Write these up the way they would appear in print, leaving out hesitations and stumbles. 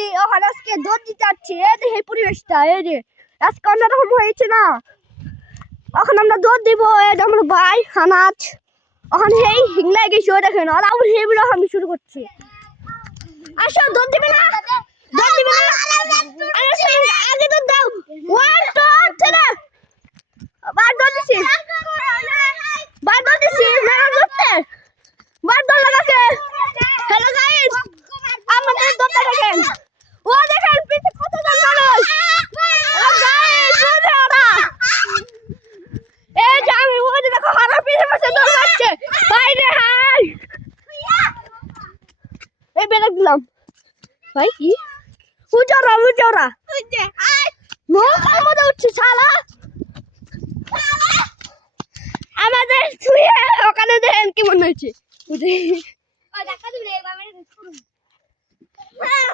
আসছি, ওখানে আজকে দৌড় দিতে যাচ্ছি। এই যে এই পরিবেশটা, এই যে আজকে অন্যরকম হয়েছে না। এখন আমরা দৌড় দিব, এই যে আমার ভাই হানাজ ওখানে সেই হিংলায় গেছি, ওই দেখেন আর আমি সেই বিরহ আমি শুরু করছি। আসো দৌড় দিবে না, দৌড় দিবে না, আগে দৌড় দাও। 1 2 3 বার দৌড় দিছি, বার দৌড় দিছি, না দৌড়তে বার দৌড় লাগাছে। হ্যালো গাইস, আমাদের দৌড়টা দেখেন, ও দেখেন পিছে কতজন মানুষ। হ্যালো গাইস, বুঝে ওরা এই যে আমি ওই যে দেখো হারা পিছে পিছে দৌড় মারছে। ভাই রে হাই, এই বেলা দিলাম ভাই কি উজরা উজরা নৌকার মধ্যে উঠছে শালা। আমাদের ছুঁয়ে ওখানে দেখেন কি মনে হচ্ছে।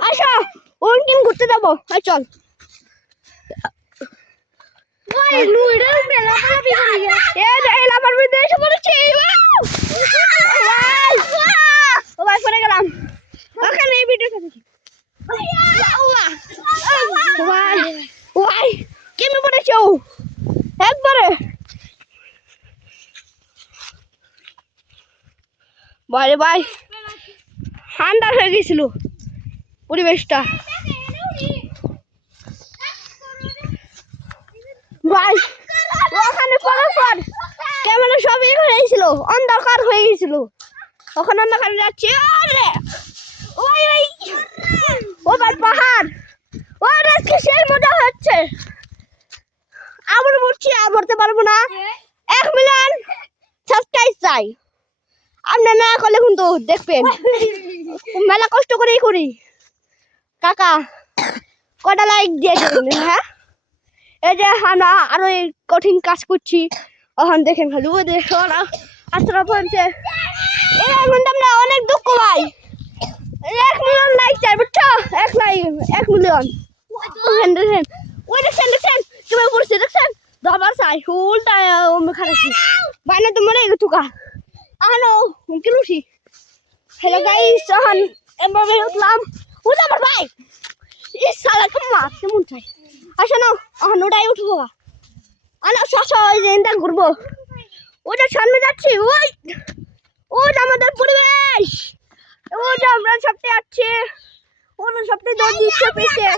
আসো অঙ্কিম ঘুরতে যাবো, চল। গেলাম ওখানে এই ভিডিও কেমন পড়েছ একবারে ভাই ভাই ঠান্ডা হয়ে গেছিল পরিবেশটা। ভাই ওখানে পড়ার পর ক্যামেরা সবই হয়েছিল, অন্ধকার হয়ে গেছিল। ওখানে অন্ধকার যাচ্ছে ওই ওই ও ভাই পাহাড়, ও আজকে সেই মজা হচ্ছে। আবার বলছি আর বলতে পারবো না। 1 মিলিয়ন সাবস্ক্রাইব চাই, আপনি না করলে কিন্তু দেখবেন মেলা কষ্ট করেই করি। কাকা কটা লাইক দিয়ে দেবেন। হ্যাঁ এই যে আমরা আরো কঠিন কাজ করছি, ওখানে দেখেন খালি ওই দেখে ওরা আশ্রা পড়ছে। আমরা অনেক দুঃখ ভাই, 1 মিলিয়ন লাইক চাই বুঝছো, 1 মিলিয়ন। দেখেন ওই দেখছেন দেখছেন কিভাবে পড়ছে, দেখছেন দরবার চাই উল্টা খারাপি ভাই না তো মরে গেল তুকা। আনো কি লুসি। হ্যালো গাইস, এখন এভাবে উঠলাম, উঠে আমার ভাই এই শালা কেমন কেমন চাই। আসো না এখন ওটাই উঠবো, আনো শশা ওই যে ইন্টার ঘুরবো, ওটা সামনে যাচ্ছি। ওই ওটা আমাদের পরিবেশ, ওটা আমরা সবটাই আছি, ওটা সবটাই দৌড় দিচ্ছে পিছিয়ে।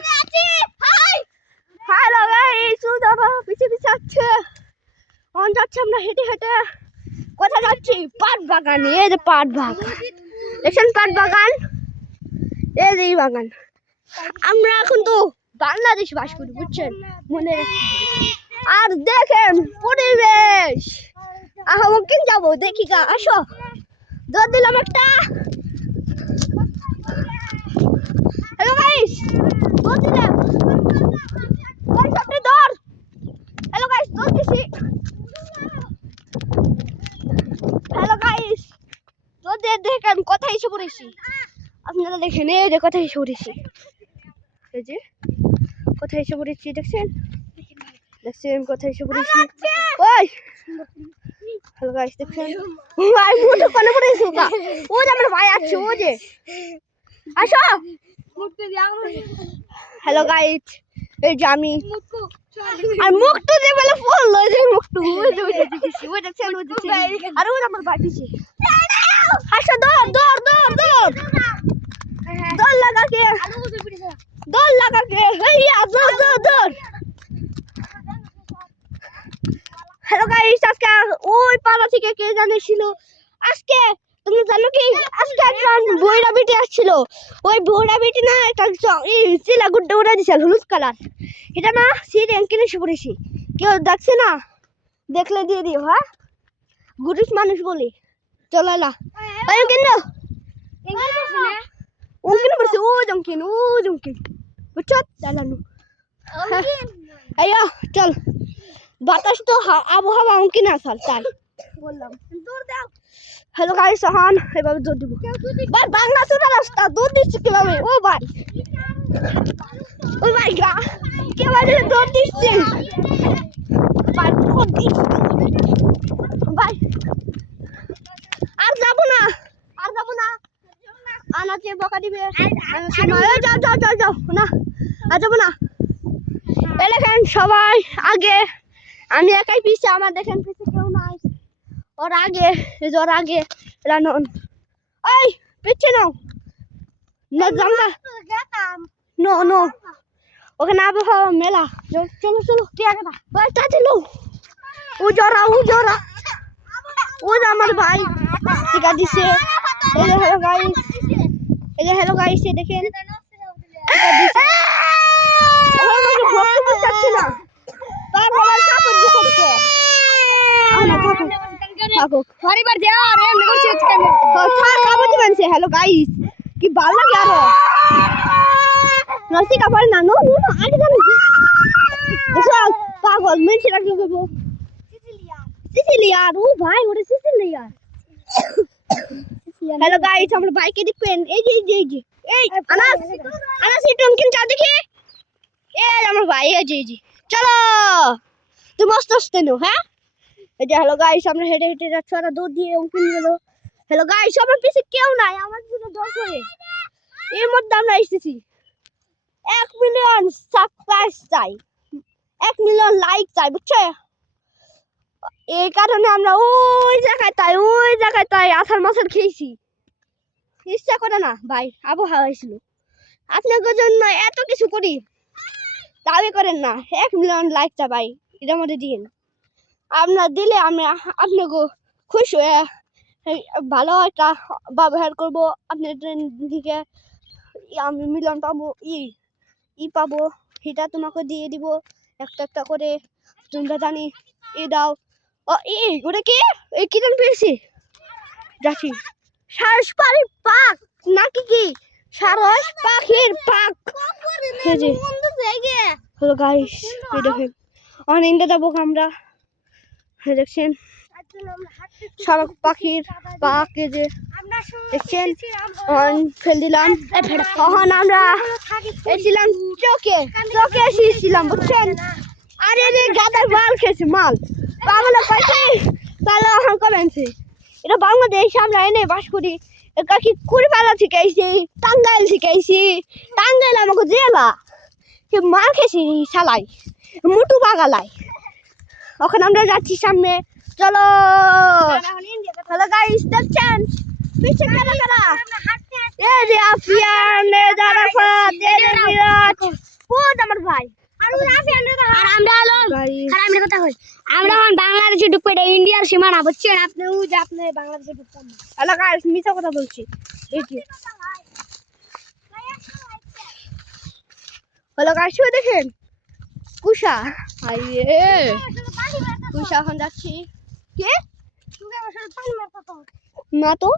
হ্যালো গাইস, ওটা পিছিয়ে পিছিয়ে আছে, অন যাচ্ছে আমরা হেঁটে হেঁটে। কোথায় যাচ্ছি? পাট বাগান। এই যে পাট বাগান দেখছেন, পাট বাগান, এই যে বাগান। আমরা এখন তো বাংলাদেশ বাস করি বুঝছেন, মনে রাখতে হবে। আর দেখেন পরিবেশ, কিন যাবো দেখি গা। আসো দৌড় দিলাম একটা। হ্যালো গাইস, দৌড় দিলাম গাইস, আপনি দৌড়। হ্যালো গাইস, দৌড় দিছি। হ্যালো গাইস, দৌড় দেখেন কোথায় এসে পড়েছি। আপনারা দেখেন এই যে কোথায় এসে পড়েছি, এই যে কোথায় এসে পড়েছি দেখছেন, দেখছেন কোথায় এসে পড়েছি। ওই হ্যালো গাইস দেখছেন ভাই মুঠো কোনে পড়েছি, ও যে আমার ভাই আছে ও যে। আসো হ্যালো গাইস, এই যে আমি আর মুখটু যে বলে ফুল ওই যে মুখটু ওই যে ওই দেখছেন ওই দেখছেন আর ওই আমার ভাই পিছে। আসো দৌড় দৌড় দৌড় দৌড় দৌড় লাগা কে, দৌড় লাগা কে, হেইয়া দৌড় দৌড় দৌড়। হ্যালো গাইস, আজকে ওই পালা থেকে কে জানিয়েছিল আজকে, তুমি জানো কি আজকে একটা বইরা বেটি আসছিল, ওই বইরা বেটি না একটা চিলা গুড্ডা উড়া দিছে হলুদ কালার, এটা না সিট এঙ্কেল এসে পড়েছি। কেউ দেখছে না, দেখলে দিয়ে দিও। হ্যাঁ গুডিস মানুষ বলি চলালা ওই কেন অঙ্কিন পড়ছে, ও জঙ্কিন ও জঙ্কিন বুঝছো চালানো। আইয়া চল, বাতাস তো আবহাওয়া অঙ্কিন আসাল তাই বললাম দৌড় দাও। হ্যালো গাইস, এখন এভাবে দৌড় দিব ভাই, বাংলা চোরা রাস্তা দৌড় দিচ্ছি কিভাবে। ও ভাই ও ভাই গা কিভাবে দৌড় দিচ্ছি ভাই, দৌড় দিচ্ছি ভাই। আর যাবো না আর যাবো না, আনাচে আমাকে বকা দিবে। যাও যাও যাও যাও না, আর যাবো না। এই দেখেন সবাই আগে, আমি একাই পিছিয়ে, আমার দেখেন পিছিয়ে কেউ নাই। ওর আগে, এই যে ওর আগে রানন, ওই পিছিয়ে নাও না, জানলা নো নো, ওখানে আবহাওয়া মেলা। চলো চলো চলো, উজরা উজরা, ও আমার ভাই টিকা দিছে। এই যে হ্যালো গাইস, এই যে হ্যালো গাইস, দেখেন টিকা দিছে। আমাকে বক্তব্য চাচ্ছে না, তার বলার কাপড় দিছে ওকে। থাকুক পরিবার দেও আর এমনি করছিস কেন? থাক কাপড় দিবেনছে। হ্যালো গাইস, কি ভালো লাগে আরো নসি কাপড় না, নো নো নো, আগে জানো দেখো পাগল মেনছে রাখলো গো। সিসিলিয়ান, ও ভাই ওরে সিসিলিয়ান। হ্যালো গাইস, আমরা বাইকে দেখবেন, এই যে এই যে এই আনাস আনাস একটু কিন চা দেখি। এই আমার ভাই, এই যে চলো তুমি আস্তে আস্তে নো। হ্যাঁ এই যে হ্যালো গাইস, আমরা হেঁটে হেঁটে যাচ্ছি, ওরা দৌড় দিয়ে অঙ্কিন গেল। হ্যালো গাইস, আমার পিছে কেউ নাই, আমার পিছনে দৌড় করে এর মধ্যে আমরা এসেছি। 1 মিলিয়ন সাবস্ক্রাইব চাই, 1 মিলিয়ন লাইক চাই, বুঝছো? এই কারণে আমরা ওই জায়গায় তাই আসার মাসার খেয়েছি। ইচ্ছা করে না ভাই, আবহাওয়া হয়েছিল। আপনাদের জন্য এত কিছু করি, দাবি করেন না। 1 মিলিয়ন লাইক চা ভাই, এটার মধ্যে দিন। আপনার দিলে আমি আপনাকে খুশি হয়ে ভালো একটা ব্যবহার করবো। আপনার দিকে আমি মিলিয়ন পাবো, ই পাবো, সেটা তোমাকে দিয়ে দিব একটা একটা করে। তোমরা জানি দাও। ও ওটা কি, এই কি জানি পেয়েছি, যাচ্ছি সারস পাখির পাক নাকি, কি সারস পাখির পাক। হ্যালো গাইস, এই দেখেন অনেক যাবো আমরা, দেখছেন সারস পাখির পাক, এই যে দেখছেন ফেল দিলাম। তখন আমরা এসেছিলাম চোখে চোখে এসেছিলাম, বুঝছেন? আর এই যে গাদার মাল খেয়েছে, মাল পাগলা পাইছে তাহলে করেছে। এটা বাংলাদেশ, আমরা এনে বাস করি। কি কুড়িপালা শিখাইছি, টাঙ্গাইল শিখাইছি, টাঙ্গাইল আমাকে জেলা মার খেয়েছি সালাই মুটু বাগালাই। ওখানে আমরা যাচ্ছি সামনে, চলো। হ্যালো গাইস, দেখছেন পিছে কারা কারা, এই যে আফিয়ান, যারা ফাত, এই যে মিরাজ, কোন আমার ভাই। আমরা বাংলাদেশে ঢুকবো, এটা ইন্ডিয়ার সীমানা, বুঝছেন? আপনি আপনি বাংলাদেশে ঢুকতেন না। হ্যালো গাইস, মিথ্যা কথা বলছি। হ্যালো গাইস, দেখেন কুশা, আইয়ে কুশা, এখন যাচ্ছি। কে না তো,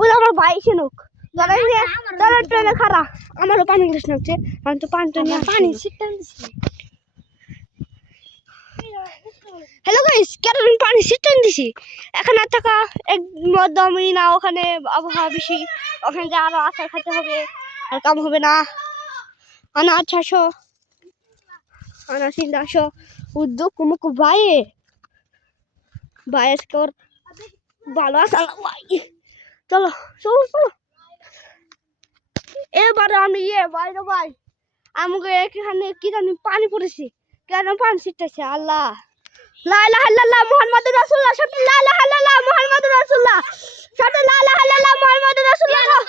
ওই আমার ভাই সেনুক দাঁড়া ট্রেনে খারা, আমারও পানি গ্লাস নাকছে, আমি তো পানিটা নিয়ে পানি সিটটা দিচ্ছি। হ্যালো গাইস, কেন পানি সিস্টেম দিছি? এখন আর থাকা একদমই না, ওখানে আবহাওয়া বেশি, ওখানে যে আরো আচার খেতে হবে, আর কাম হবে না। আনা 600 আনা 300 উদ্যোগ কুমুক ভাই ভাই আজকে ওর ভালো আছে ভাই। চলো চলো চলো, এবারে আমি বাইরে ভাই, আমাকে এখানে কি জানি পানি পড়েছি, কেন পানি ছিটতেছে? আল্লাহ, লা ইলাহা ইল্লাল্লাহ মুহাম্মাদুর রাসূলুল্লাহ, সাথে লা ইলাহা ইল্লাল্লাহ মুহাম্মাদুর রাসূলুল্লাহ, সাথে লা ইলাহা ইল্লাল্লাহ মুহাম্মাদুর রাসূলুল্লাহ,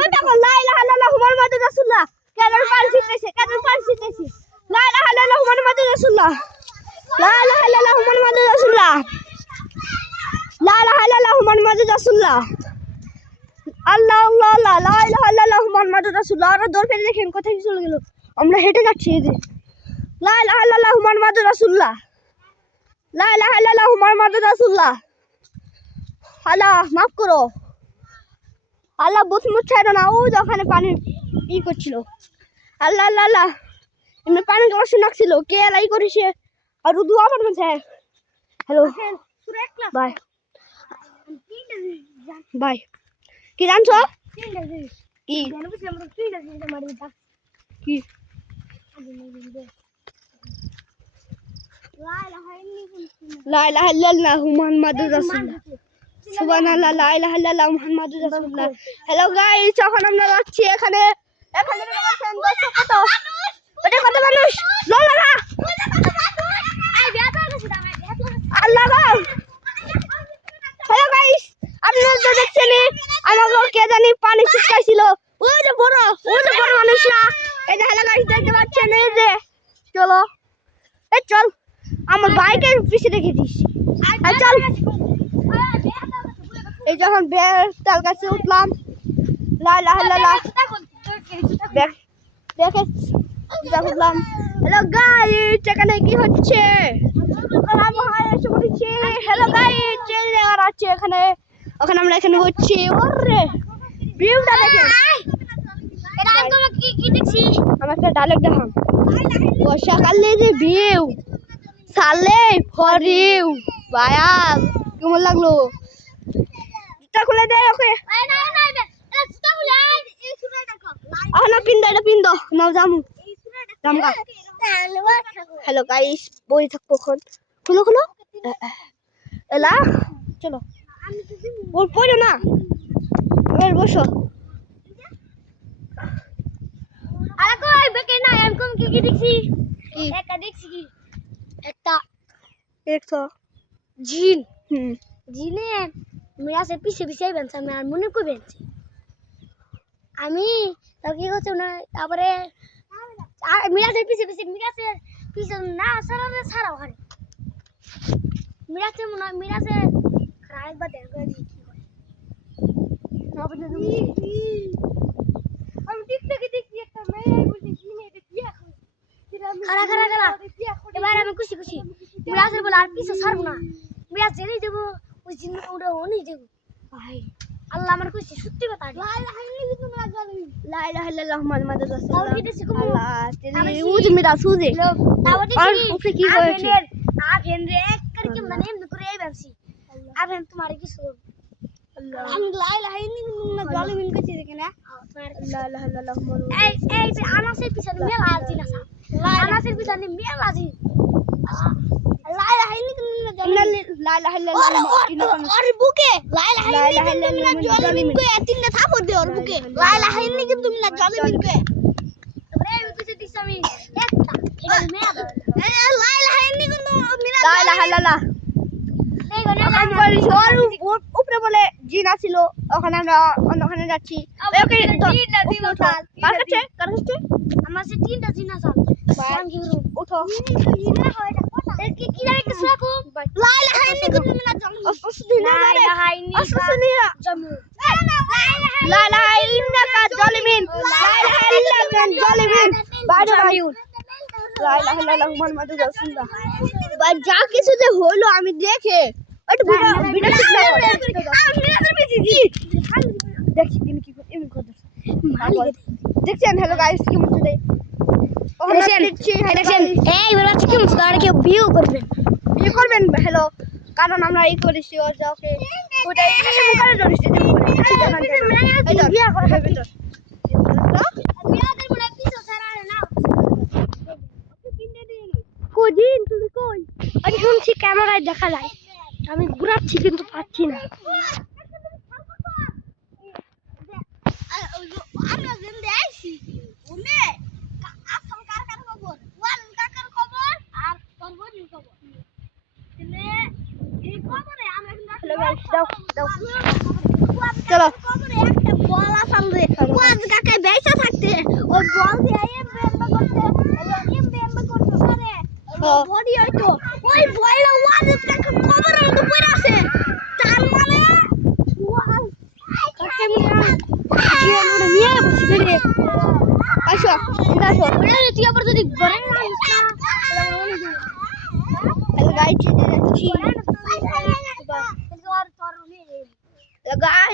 ওই দেখো লা ইলাহা ইল্লাল্লাহ মুহাম্মাদুর রাসূলুল্লাহ, কেন পানি ছিটতেছে, কেন পানি ছিটতেছে? লা ইলাহা ইল্লাল্লাহ মুহাম্মাদুর রাসূলুল্লাহ, লা ইলাহা ইল্লাল্লাহ মুহাম্মাদুর রাসূলুল্লাহ, লা ইলাহা ইল্লাল্লাহ মুহাম্মাদুর রাসূলুল্লাহ, আল্লাহ আল্লাহ আল্লাহ, লা ইলাহা ইল্লাল্লাহ মুহাম্মাদুর রাসূলুল্লাহ। আর দৌড় ফেলে দেখেন কোথায় চলে গেল, আমরা হেঁটে যাচ্ছি। এই যে লা ইলাহা ইল্লাল্লাহ মুহাম্মাদুর রাসূলুল্লাহ, লা ইলাহা ইল্লাল্লাহ মুহাম্মাদুর রাসূলুল্লাহ। আল্লাহ মাফ করো, আল্লাহ বুঝ মুছাইরো না, ও ওখানে পানি করছিল। আল্লাহ আল্লাহ আল্লাহ, এমনি পানি কষ্ট নাকছিল, কে এলাই করেছে। আর দু আমার মধ্যে হ্যালো বাই বাই, কি জানছো? কি কি লা ইলাহা ইল্লাল্লাহু মুহাম্মাদুর রাসূলুল্লাহ, সুবহানাল্লাহ লা ইলাহা ইল্লাল্লাহ মুহাম্মাদুর রাসূলুল্লাহ। হ্যালো গাইস, এখন আমরা যাচ্ছি এখানে দেখেন দর্শক কত, ওটা কত মানুষ, ললা আল্লাহ গো। হ্যালো গাইস, আপনারা তো দেখছেন আমাকে কে জানি পানি ছিটকাইছিল, ওই যে বড় মানুষরা, এই যে হ্যালো গাইস দেখতে পাচ্ছেন, এই যে চলো এই চল আমার বাইকের পিছে রেখে দিস, আর চল। এই যখন বেড়াল গাছে উঠলাম, লা ইলাহা ইল্লাল্লাহ দেখে উঠলাম। হ্যালো গাইস, এখানে কি হচ্ছে? হ্যালো গাইস, আছে এখানে, ওখানে আমরা এখানে হচ্ছি, ওরে ভিউটা দেখেন। আমার একটা ডায়লগ দেখাম, বর্ষাকালে যে ভিউ সালে ফর ইউ, বায়াল কেমন লাগলো? জুতা খুলে দে ওকে, না পিন্দো, এটা পিন্দো নাও জামু জামগা। হ্যালো গাইস, বই থাকবো এখন, খুলো এলা চলো, ওর পড়ো না, এবার বসো। আরে কই বেকে না আমি কম কি দেখছি, একটা দেখছি কি একটা দেখছো জিন, জিনে মেরা সে পিছে পিছে বেনছে, আমি আর মনে কই বেনছে আমি তো কি করছে না, তারপরে মেরা সে পিছে না সারা ওখানে মেরা সে খারাপ বা দেখ করে কি করে আমি টিকটকে দেখি একটা মেয়ে বলছে জিনে এটা বিয়া করে, খারা এবার আমি খুশি মিরাজের বলে আর পিছে ছাড়বো না, মিরাজ জেনেই দেবো, ওই জিন ওটা অনেই দেবো ভাই। আল্লাহ আমার খুশি, সত্যি কথা। লা ইলাহা ইল্লাল্লাহ মুহাম্মাদুর তাও কি রাসূলুল্লাহ। দেখছি খুব আল্লাহ উজ মেরা সুজে তাও আর দেখছি উপরে কি হয়েছে? আভেন রে এক করকে মানে এমনি করে এই ভাবছি আভেন তোমার কিছু আমি লা ইলাহা ইল্লাল্লাহ জালিমিন কাছে দেখে না, লা ইলাহা ইল্লাল্লাহ মুহাম্মাদুর এই যে আনাসের পিছনে মেলা আজিন আছে, আনাসের পিছনে মেলা আজিন, লা ইলাহা ইল্লাল্লাহ লা ইলাহা ইল্লাল্লাহ ওর বুকে লা ইলাহা ইল্লাল্লাহ জালিমিন কো তিনটা থাপড় দে ওর বুকে, লা ইলাহা ইল্লাল্লাহ কিন্তু মিনা জালিমিন কো। তারপরে এই কিছু দিছি আমি একটা এটা মেলা লা ইলাহা ইল্লাল্লাহ মিনা লা ইলাহা ইল্লাল্লাহ এই গনে আমি বলি ওর উপরে বলে জিন আছিল, ওখানে আমরা ওখানে যাচ্ছি। ওকে তিনটা দিন সাল কার কাছে আমার সে তিনটা জিন আছে নাম কি করব উঠো, জিনা হয় এটা কথা কি জানি কিছু রাখো লা ইলাহা ইল্লাল্লাহ মিনা জালিমিন অসুদিনা লা ইলাহা অসুদিনা জামু লা ইলাহা ইল্লাল্লাহ জালিমিন, লা ইলাহা ইল্লাল্লাহ জালিমিন বাইরে বাইরে, লা ইলাহা ইল্লাল্লাহ মুহাম্মাদুর রাসূলুল্লাহ। ভাই যা কিছু যে হলো আমি দেখে একটু ভিডিও ঠিক না করে আমি মিনাদের বেশি দি দেখছি তুমি কি করে এমন করে দেখছেন। হ্যালো গাইস, কি মনে হচ্ছে ওখানে দেখছি, দেখেন এই বড় বাচ্চা কি মুস্তা আর কেউ ভিউ করবেন কি করবেন? হ্যালো, কারণ আমরা এই করেছি ওর যাকে ওটা এটা মুখে ধরেছি এই বিয়া করে হবে তো মিরাদের বড় পিছো ছাড়া আর না কোদিন তুমি কই? আমি শুনছি ক্যামেরায় দেখা যায়, আমি ঘুরাচ্ছি কিন্তু পাচ্ছি না। আমরা জিন্দে আইছি ওনে আসল কার খবর, ওয়ান কাকার খবর আর সর্বনির খবর এনে এই খবরে আমরা কিন্তু দাও চলো খবরে একটা বল আসাল রে, ওয়ান কাকা বেঁচে থাকতে ওই বল দিয়ে এম বেম করতে পারে বডি হয়তো ওই বলটা ওয়ান কাকা খবরের উপরে আছে, তার মানে ওয়ান কাকা নিয়ে বসে রে। আসো আসো তুই আবার যদি ঘরে না গাইছি যাচ্ছি গাই